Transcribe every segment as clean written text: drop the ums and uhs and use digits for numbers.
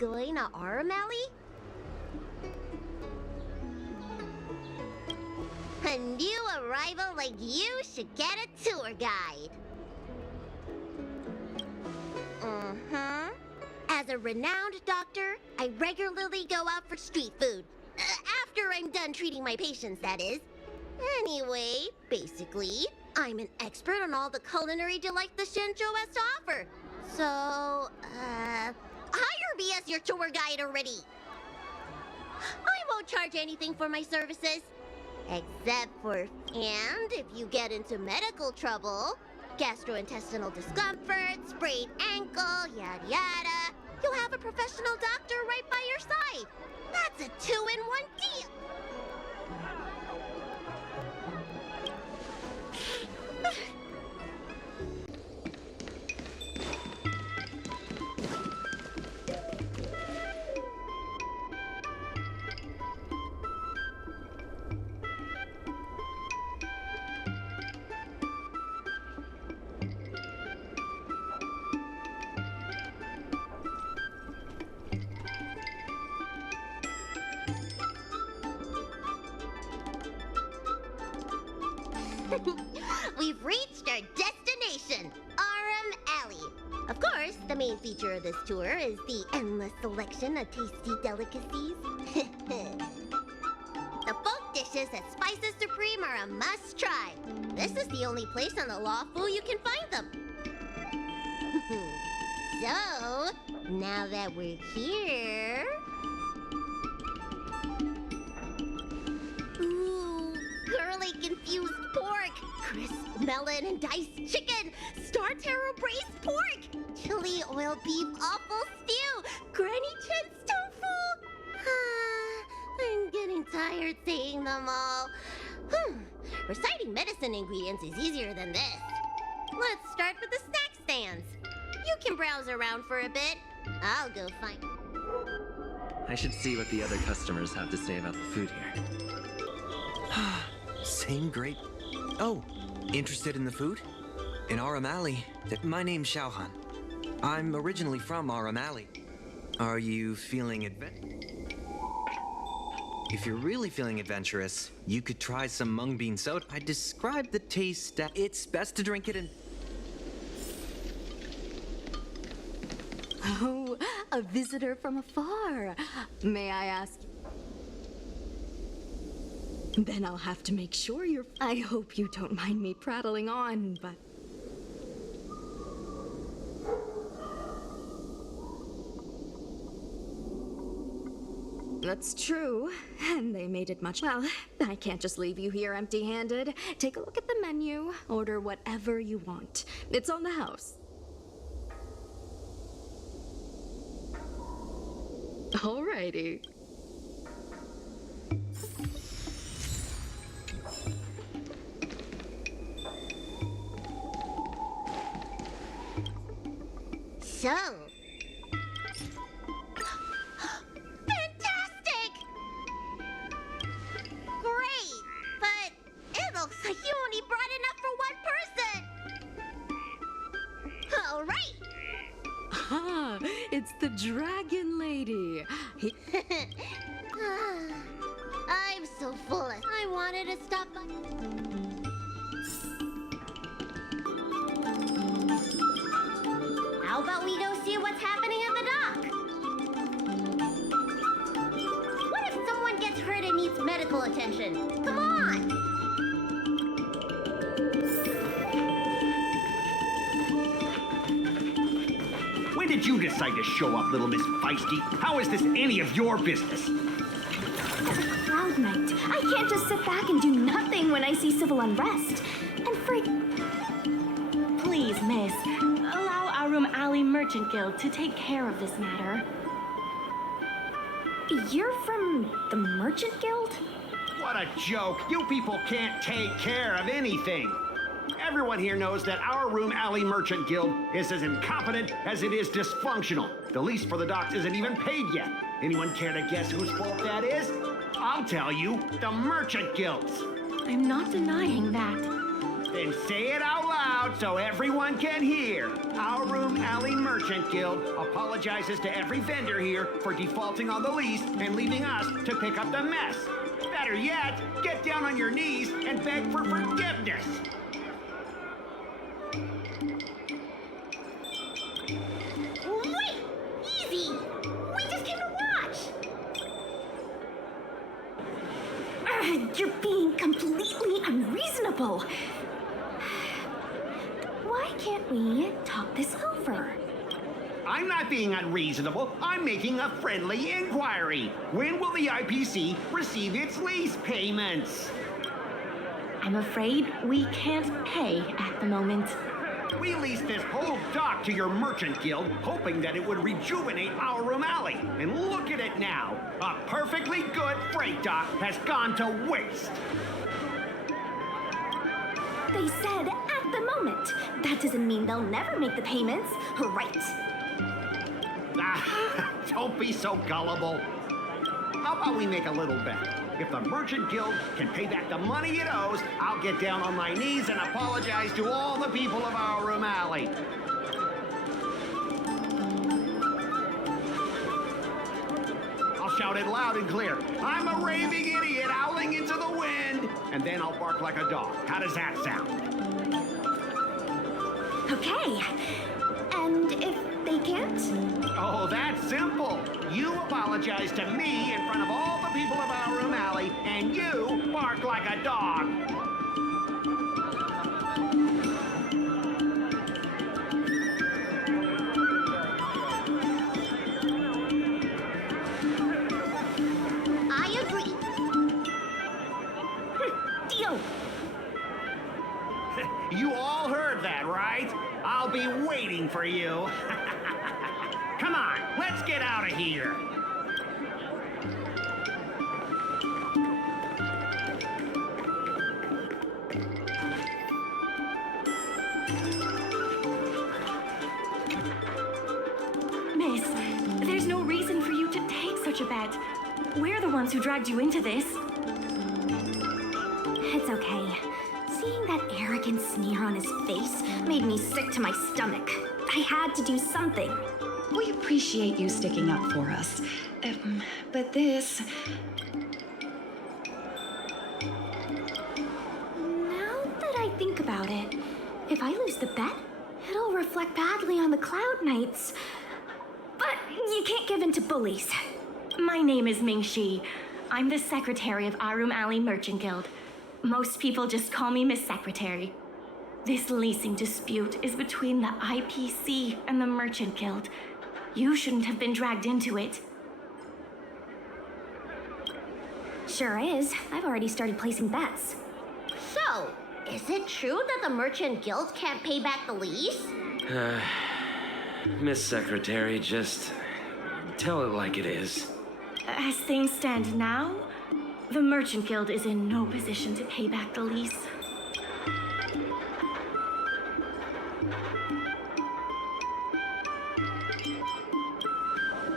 going to Aurum Alley? A new arrival like you should get a tour guide. As a renowned doctor, I regularly go out for street food. After I'm done treating my patients, that is. Anyway, basically, I'm an expert on all the culinary delight the Shinjo has to offer. So, hire me as your tour guide already. I won't charge anything for my services. Except for, and if you get into medical trouble, gastrointestinal discomfort, sprained ankle, yada yada, you'll have a professional doctor right by your side. That's a 2-in-1 deal. We've reached our destination, Aurum Alley. Of course, the main feature of this tour is the endless selection of tasty delicacies. The folk dishes at Spices Supreme are a must-try. This is the only place on the Lawful you can find them. So, now that we're here... Ooh, girly confused pork, crisp melon and diced chicken, star taro braised pork, chili oil beef awful stew, granny chen's tofu. I'm getting tired saying them all. Reciting medicine ingredients is easier than this. Let's start with the snack stands. You can browse around for a bit. I'll go find... I should see what the other customers have to say about the food here. Same great... Oh, interested in the food? In Aurum Alley. My name's Xiaohan. I'm originally from Aurum Alley. Are you feeling If you're really feeling adventurous, you could try some mung bean soda. I described the taste that it's best to drink it in... Oh, a visitor from afar. May I ask? Then I'll have to make sure you're... I hope you don't mind me prattling on, but... That's true, and they made it much... Well, I can't just leave you here empty-handed. Take a look at the menu, order whatever you want. It's on the house. Alrighty. So... Fantastic! Great! But it looks like you only brought enough for one person! All right! Ah, it's the Dragon Lady. I'm so full. I wanted to stop by. How about we go see what's happening at the dock? What if someone gets hurt and needs medical attention? Come on! When did you decide to show up, little Miss Feisty? How is this any of your business? As a Cloud Knight, I can't just sit back and do nothing when I see civil unrest. And Please, miss, allow Aurum Alley Merchant Guild to take care of this matter. You're from the Merchant Guild? What a joke! You people can't take care of anything! Everyone here knows that our Aurum Alley Merchant Guild is as incompetent as it is dysfunctional. The lease for the docks isn't even paid yet. Anyone care to guess whose fault that is? I'll tell you, the Merchant Guild's. I'm not denying that. Then say it out loud. loud so everyone can hear. Aurum Alley Merchant Guild apologizes to every vendor here for defaulting on the lease and leaving us to pick up the mess. Better yet, get down on your knees and beg for forgiveness. Wait! Easy! We just came to watch! You're being completely unreasonable. Why can't we talk this over? I'm not being unreasonable. I'm making a friendly inquiry. When will the IPC receive its lease payments? I'm afraid we can't pay at the moment. We leased this whole dock to your merchant guild, hoping that it would rejuvenate Aurum Alley. And look at it now. A perfectly good freight dock has gone to waste. They said at the moment. That doesn't mean they'll never make the payments, right? Don't be so gullible. How about we make a little bet? If the Merchant Guild can pay back the money it owes, I'll get down on my knees and apologize to all the people of Aurum Alley. I'll shout it loud and clear. I'm a raving idiot howling into the wind. And then I'll bark like a dog. How does that sound? Okay. And if they can't? Oh, that's simple. You apologize to me in front of all the people of Aurum Alley, and you bark like a dog. I agree. Deal. You all heard that, right? I'll be waiting for you. Come on, let's get out of here. Miss, there's no reason for you to take such a bet. We're the ones who dragged you into this. It's okay. Seeing that arrogant sneer on his face made me sick to my stomach. I had to do something. We appreciate you sticking up for us. But this... Now that I think about it, if I lose the bet, it'll reflect badly on the Cloud Knights. But you can't give in to bullies. My name is Ming Shi. I'm the secretary of Aurum Alley Merchant Guild. Most people just call me Miss Secretary. This leasing dispute is between the IPC and the Merchant Guild. You shouldn't have been dragged into it. Sure is. I've already started placing bets. So, is it true that the Merchant Guild can't pay back the lease? Miss Secretary, just tell it like it is. As things stand now, the Merchant Guild is in no position to pay back the lease.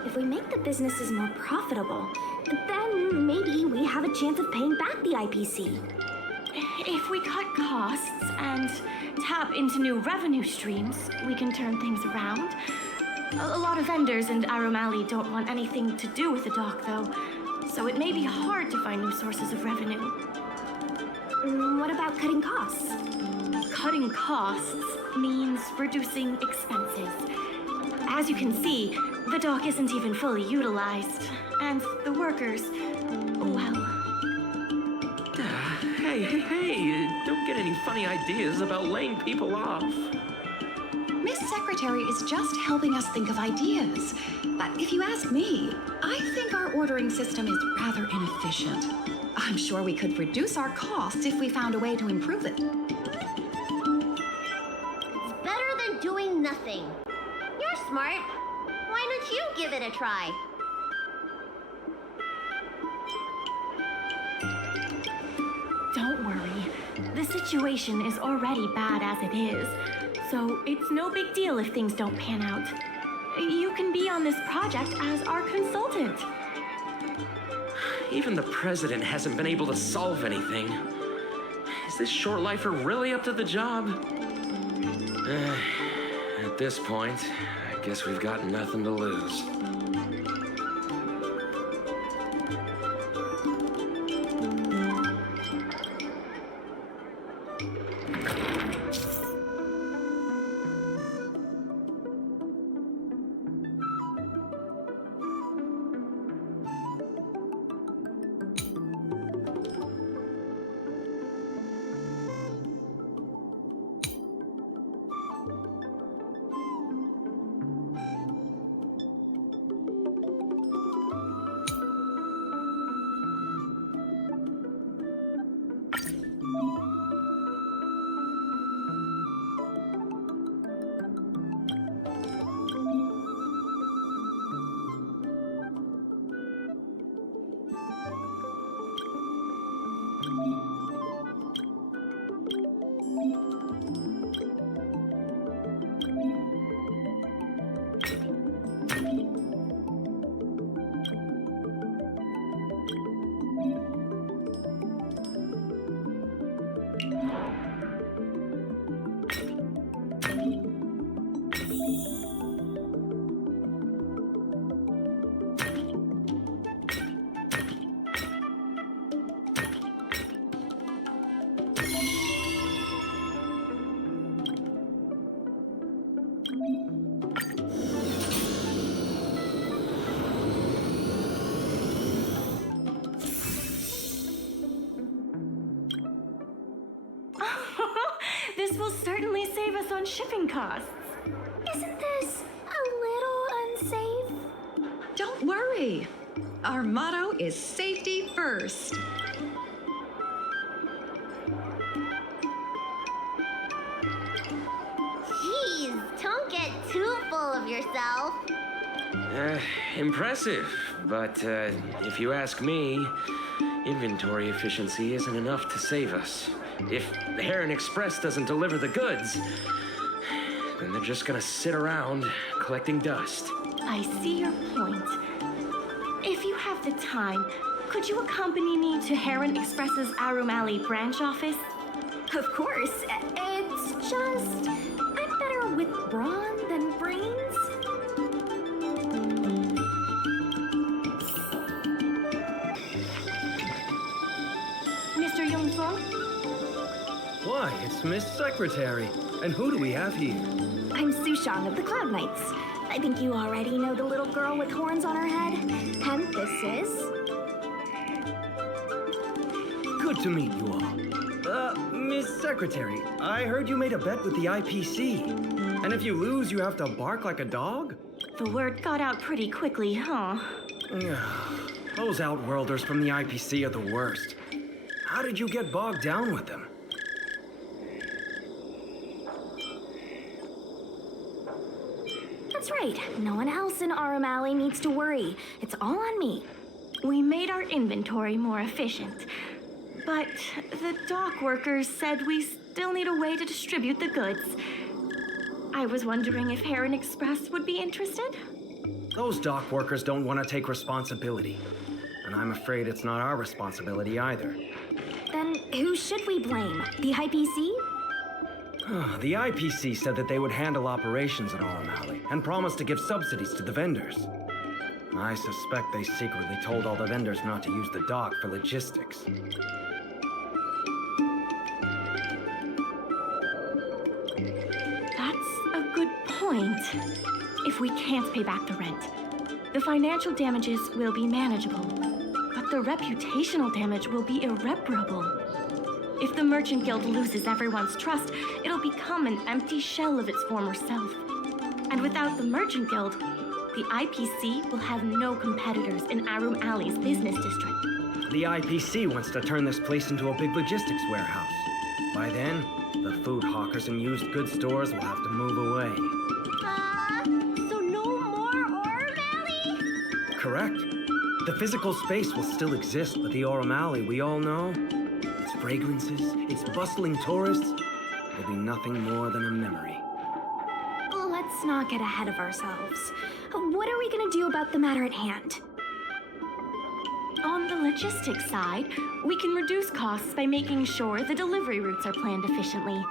If we make the businesses more profitable, then maybe we have a chance of paying back the IPC. If we cut costs and tap into new revenue streams, we can turn things around. A lot of vendors in Aurum Alley don't want anything to do with the dock, though, so it may be hard to find new sources of revenue. What about cutting costs? Cutting costs means reducing expenses. As you can see, the dock isn't even fully utilized, and the workers, well... Hey, don't get any funny ideas about laying people off. Miss Secretary is just helping us think of ideas. But if you ask me, I think our ordering system is rather inefficient. I'm sure we could reduce our costs if we found a way to improve it. It's better than doing nothing. You're smart. Why don't you give it a try? Don't worry. The situation is already bad as it is, so it's no big deal if things don't pan out. You can be on this project as our consultant. Even the president hasn't been able to solve anything. Is this short lifer really up to the job? At this point, I guess we've got nothing to lose. This will certainly save us on shipping costs. Isn't this a little unsafe? Don't worry. Our motto is safety first. Jeez, don't get too full of yourself. Impressive. But if you ask me, inventory efficiency isn't enough to save us. If the Heron Express doesn't deliver the goods, then they're just gonna sit around collecting dust. I see your point. If you have the time, could you accompany me to Heron Express's Aurum Alley branch office? Of course. It's just I'm better with brawn than brains. Mr. Yongfeng? Why, it's Miss Secretary. And who do we have here? I'm Sushang of the Cloud Knights. I think you already know the little girl with horns on her head. And this is... Good to meet you all. Miss Secretary, I heard you made a bet with the IPC. And if you lose, you have to bark like a dog? The word got out pretty quickly, huh? Those Outworlders from the IPC are the worst. How did you get bogged down with them? That's right. No one else in Aurum Alley needs to worry. It's all on me. We made our inventory more efficient. But the dock workers said we still need a way to distribute the goods. I was wondering if Heron Express would be interested? Those dock workers don't want to take responsibility. And I'm afraid it's not our responsibility either. Then who should we blame? The IPC? The IPC said that they would handle operations in Aurum Alley and promised to give subsidies to the vendors. I suspect they secretly told all the vendors not to use the dock for logistics. That's a good point. If we can't pay back the rent, the financial damages will be manageable, but the reputational damage will be irreparable. If the Merchant Guild loses everyone's trust, it'll become an empty shell of its former self. And without the Merchant Guild, the IPC will have no competitors in Aurum Alley's business district. The IPC wants to turn this place into a big logistics warehouse. By then, the food hawkers and used goods stores will have to move away. So no more Aurum Alley? Correct. The physical space will still exist, but the Aurum Alley we all know, its fragrances, its bustling tourists, will be nothing more than a memory. Let's not get ahead of ourselves. What are we gonna do about the matter at hand? On the logistics side, we can reduce costs by making sure the delivery routes are planned efficiently.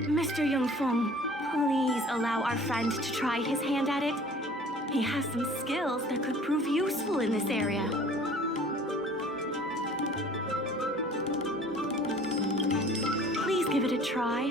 Mr. Yongfeng, please allow our friend to try his hand at it. He has some skills that could prove useful in this area. Please give it a try.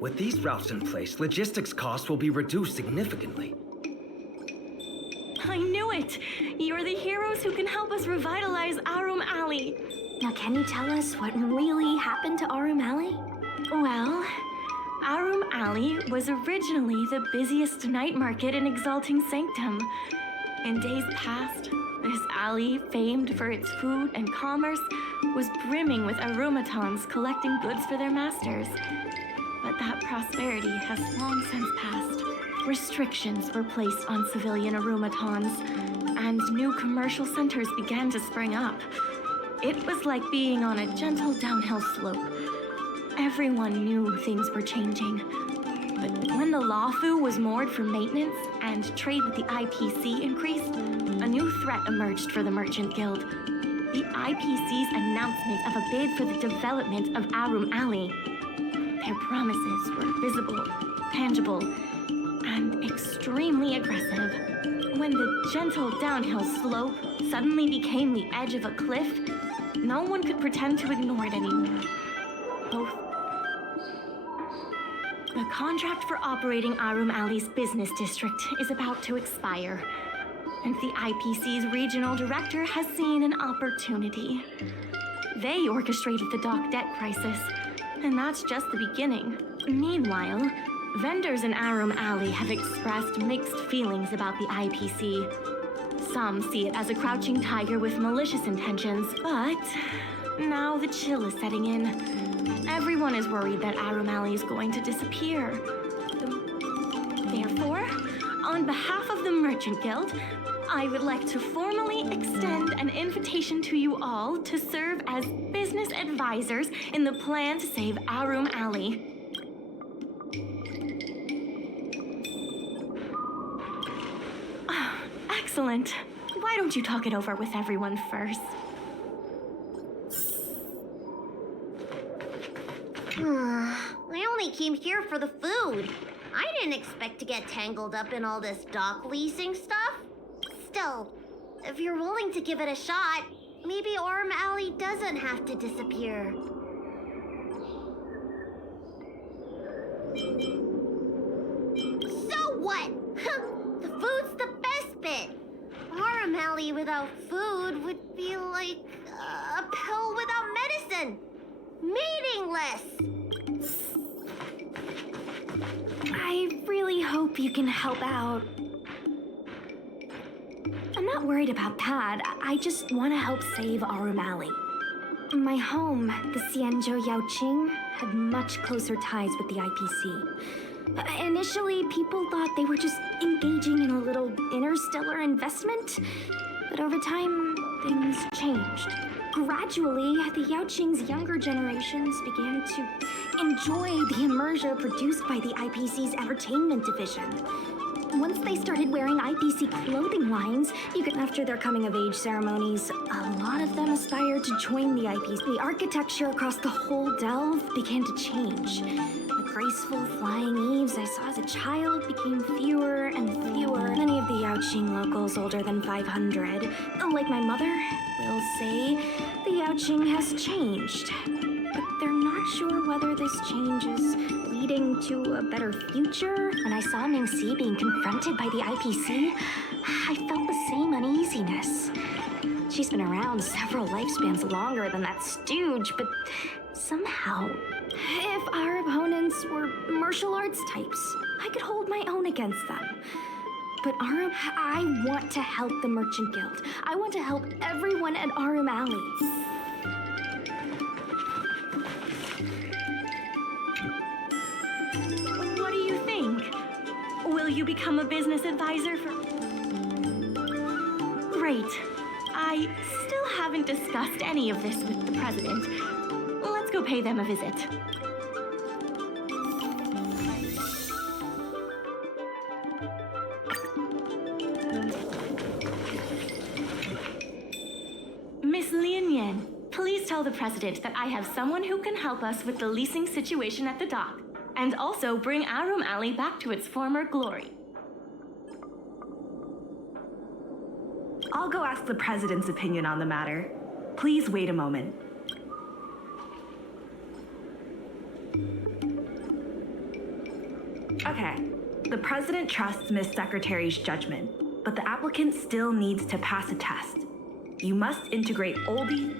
With these routes in place, logistics costs will be reduced significantly. I knew it! You're the heroes who can help us revitalize Aurum Alley. Now, can you tell us what really happened to Aurum Alley? Well, Aurum Alley was originally the busiest night market in Exalting Sanctum. In days past, this alley, famed for its food and commerce, was brimming with Arumatons collecting goods for their masters. But that prosperity has long since passed. Restrictions were placed on civilian Arumatons, and new commercial centers began to spring up. It was like being on a gentle downhill slope. Everyone knew things were changing. But when the Lawfu was moored for maintenance and trade with the IPC increased, a new threat emerged for the Merchant Guild. The IPC's announcement of a bid for the development of Aurum Alley. Their promises were visible, tangible, and extremely aggressive. When the gentle downhill slope suddenly became the edge of a cliff, no one could pretend to ignore it anymore. The contract for operating Aurum Alley's business district is about to expire, and the IPC's regional director has seen an opportunity. They orchestrated the dock debt crisis, and that's just the beginning. Meanwhile, vendors in Aurum Alley have expressed mixed feelings about the IPC. Some see it as a crouching tiger with malicious intentions, but now the chill is setting in. Everyone is worried that Aurum Alley is going to disappear. Therefore, on behalf of the Merchant Guild, I would like to formally extend an invitation to you all to serve as business advisors in the plan to save Aurum Alley. Excellent. Why don't you talk it over with everyone first? I only came here for the food. I didn't expect to get tangled up in all this dock leasing stuff. Still, if you're willing to give it a shot, maybe Aurum Alley doesn't have to disappear. So what? The food's the best bit. Aurum Alley without food would be like a pill without medicine. Meaningless. I really hope you can help out. I'm not worried about that. I just want to help save Aurum Alley. My home, the Xianzhou Yaoqing, had much closer ties with the IPC. Initially, people thought they were just engaging in a little interstellar investment, but over time, things changed. Gradually, the Yaoqing's younger generations began to enjoy the immersion produced by the IPC's entertainment division. Once they started wearing IPC clothing lines, even after their coming-of-age ceremonies, a lot of them aspired to join the IPC. The architecture across the whole delve began to change. The graceful flying eaves I saw as a child became fewer and fewer. Many of the Yaoqing locals older than 500, like my mother, will say the Yaoqing has changed. But they're not sure whether this change is leading to a better future. When I saw Mingxi being confronted by the IPC, I felt the same uneasiness. She's been around several lifespans longer than that stooge, but somehow, if our opponents were martial arts types, I could hold my own against them. But Aurum, I want to help the Merchant Guild. I want to help everyone at Aurum Alley. What do you think? Will you become a business advisor for... Great. I still haven't discussed any of this with the president. Let's go pay them a visit. Miss Lian, please tell the president that I have someone who can help us with the leasing situation at the dock, and also bring Aurum Alley back to its former glory. I'll go ask the president's opinion on the matter. Please wait a moment. Okay, the president trusts Miss Secretary's judgment, but the applicant still needs to pass a test. You must integrate oldie...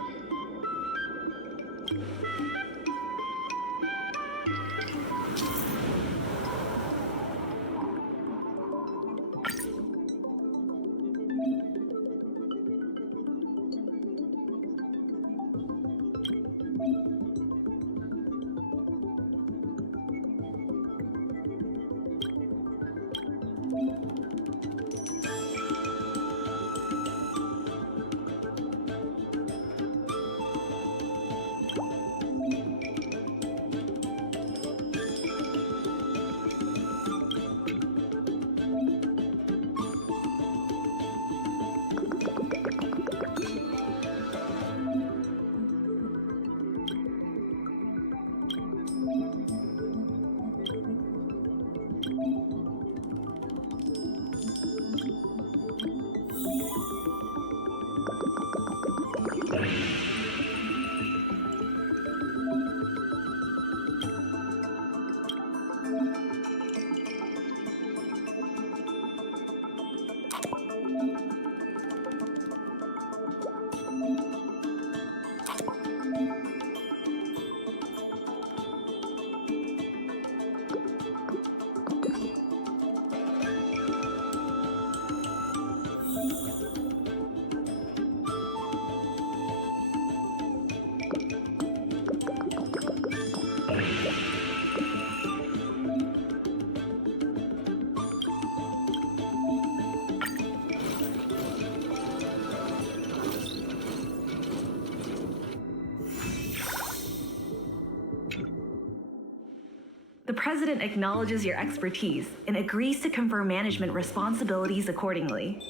The president acknowledges your expertise and agrees to confer management responsibilities accordingly.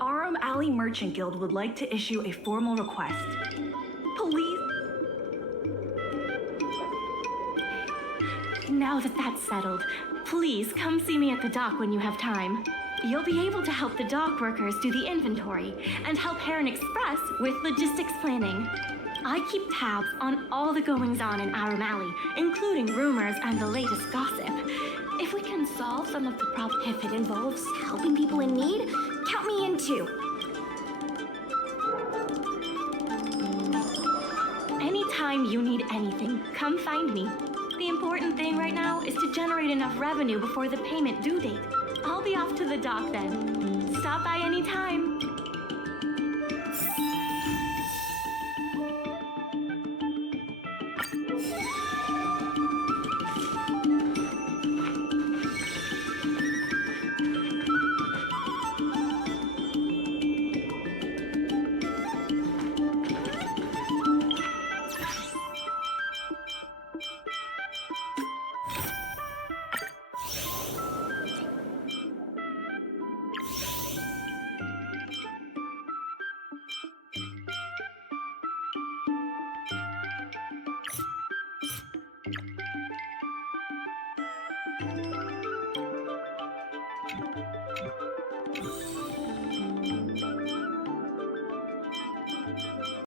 Aurum Alley Merchant Guild would like to issue a formal request. Please. Now that that's settled, please come see me at the dock when you have time. You'll be able to help the dock workers do the inventory and help Heron Express with logistics planning. I keep tabs on all the goings-on in Aurum Alley, including rumors and the latest gossip. If we can solve some of the problems... If it involves helping people in need, count me in too. Anytime you need anything, come find me. The important thing right now is to generate enough revenue before the payment due date. I'll be off to the dock then. Stop by anytime.